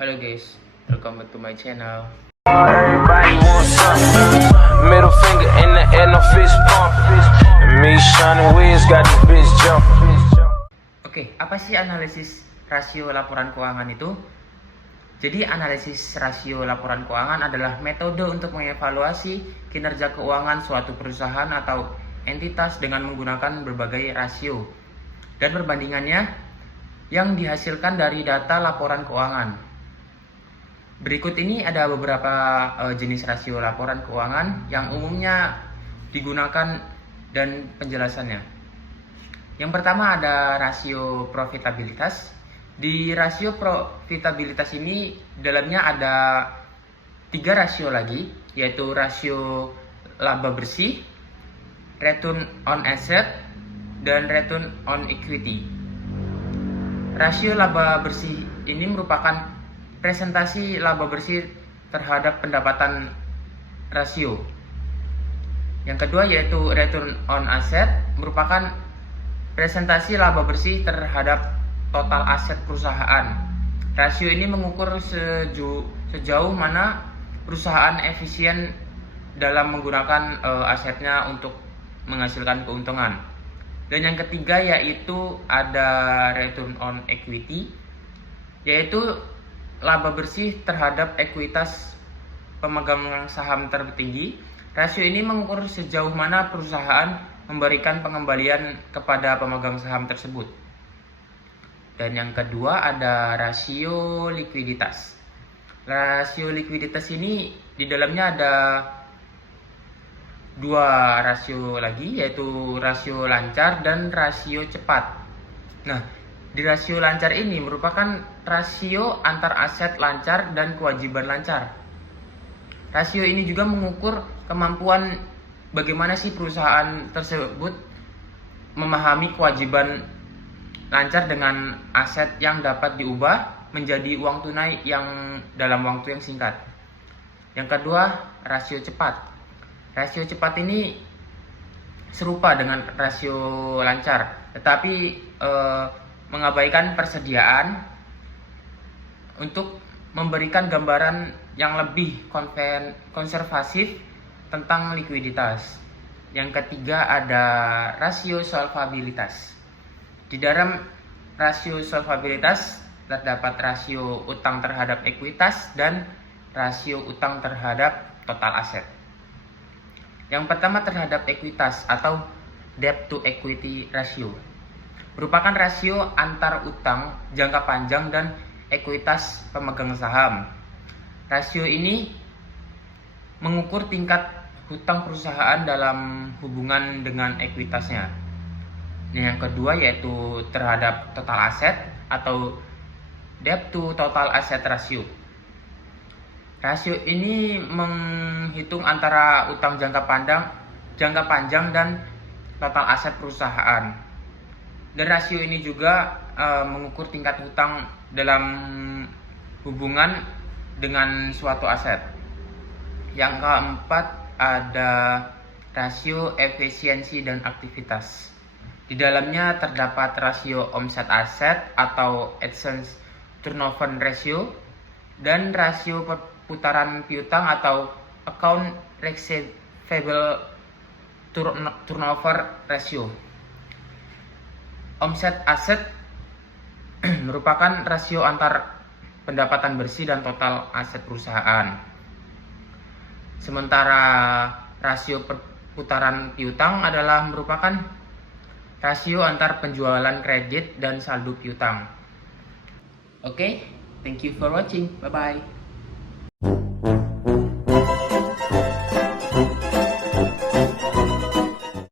Halo guys, welcome back to my channel. Everybody wants something. Middle finger in the air, no fist pump. And me, Shawnee Wiz, got this bitch jumping. Oke, apa sih analisis rasio laporan keuangan itu? Jadi analisis rasio laporan keuangan adalah metode untuk mengevaluasi kinerja keuangan suatu perusahaan atau entitas dengan menggunakan berbagai rasio dan perbandingannya yang dihasilkan dari data laporan keuangan. Berikut ini ada beberapa jenis rasio laporan keuangan yang umumnya digunakan dan penjelasannya. Yang pertama ada rasio profitabilitas. Di rasio profitabilitas ini dalamnya ada 3 rasio lagi, yaitu rasio laba bersih, return on asset, dan return on equity. Rasio laba bersih ini merupakan presentasi laba bersih terhadap pendapatan rasio. Yang kedua yaitu return on asset, merupakan presentasi laba bersih terhadap total aset perusahaan. Rasio ini mengukur sejauh mana perusahaan efisien dalam menggunakan asetnya untuk menghasilkan keuntungan. Dan yang ketiga yaitu ada return on equity, yaitu laba bersih terhadap ekuitas pemegang saham tertinggi. Rasio ini mengukur sejauh mana perusahaan memberikan pengembalian kepada pemegang saham tersebut. Dan yang kedua ada rasio likuiditas. Rasio likuiditas ini di dalamnya ada 2 rasio lagi, yaitu rasio lancar dan rasio cepat. Nah, di rasio lancar ini merupakan rasio antar aset lancar dan kewajiban lancar. Rasio ini juga mengukur kemampuan bagaimana sih perusahaan tersebut memahami kewajiban lancar dengan aset yang dapat diubah menjadi uang tunai yang dalam waktu yang singkat. Yang kedua, rasio cepat. Rasio cepat ini serupa dengan rasio lancar, tetapi mengabaikan persediaan untuk memberikan gambaran yang lebih konservatif tentang likuiditas. Yang ketiga ada rasio solvabilitas. Di dalam rasio solvabilitas terdapat rasio utang terhadap ekuitas dan rasio utang terhadap total aset. Yang pertama terhadap ekuitas atau debt to equity ratio, merupakan rasio antar utang jangka panjang dan ekuitas pemegang saham. Rasio ini mengukur tingkat hutang perusahaan dalam hubungan dengan ekuitasnya. Yang kedua yaitu terhadap total aset atau debt to total asset ratio. Rasio ini menghitung antara utang jangka panjang dan total aset perusahaan. Dan rasio ini juga mengukur tingkat hutang dalam hubungan dengan suatu aset. Yang keempat ada rasio efisiensi dan aktivitas. Di dalamnya terdapat rasio omset aset atau assets turnover ratio dan rasio perputaran piutang atau account receivable turnover ratio. Omset aset merupakan rasio antar pendapatan bersih dan total aset perusahaan. Sementara rasio perputaran piutang adalah merupakan rasio antar penjualan kredit dan saldo piutang. Oke, thank you for watching. Bye bye.